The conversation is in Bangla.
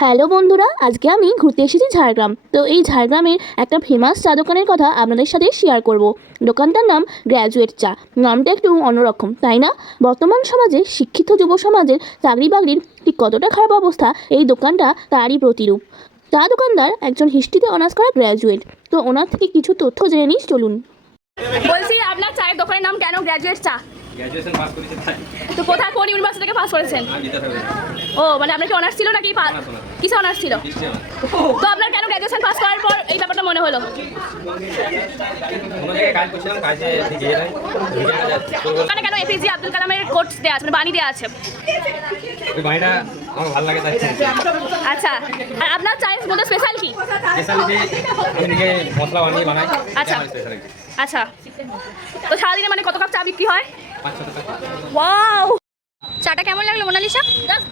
হ্যালো বন্ধুরা আজকে আমি ঘুরতে এসেছি ঝাড়গ্রাম। তো এই ঝাড়গ্রামের একটা ফেমাস চা দোকানের কথা আপনাদের সাথে শেয়ার করব। দোকানটার নাম গ্র্যাজুয়েট চা নামটা একটু অন্যরকম তাই না? বর্তমান সমাজে শিক্ষিত যুব সমাজের চাকরি বাকরির ঠিক কতটা খারাপ অবস্থা এই দোকানটা তারই প্রতিরূপ। চা দোকানদার একজন হিস্ট্রিতে অনার্স করা গ্র্যাজুয়েট তো ওনার থেকে কিছু তথ্য জেনে নিই চলুন। বলছি আপনার চায়ের দোকানের নাম কেন গ্র্যাজুয়েট চা গ্র্যাজুয়েশন পাস করেছি তো কোথায় থেকে পাস করেছেন? ও মানে আপনার কি অনার্স ছিল নাকি। কিসে অনার্স ছিল? তো আপনার কেন গ্র্যাজুয়েশন পাস করার পর এই ব্যাপারটা মনে হলো? ওখানে কেন এপিজে আব্দুল কালামের কোর্স দেওয়া আছে মানে বাণী দেওয়া আছে? আচ্ছা আর আপনার চায়ের মধ্যে স্পেশাল কি? আচ্ছা। আচ্ছা। তো সারাদিনে মানে কত কাপ চা বিক্রি হয়? ওয়াও চাটা কেমন লাগল মোনালিসা? জাস্ট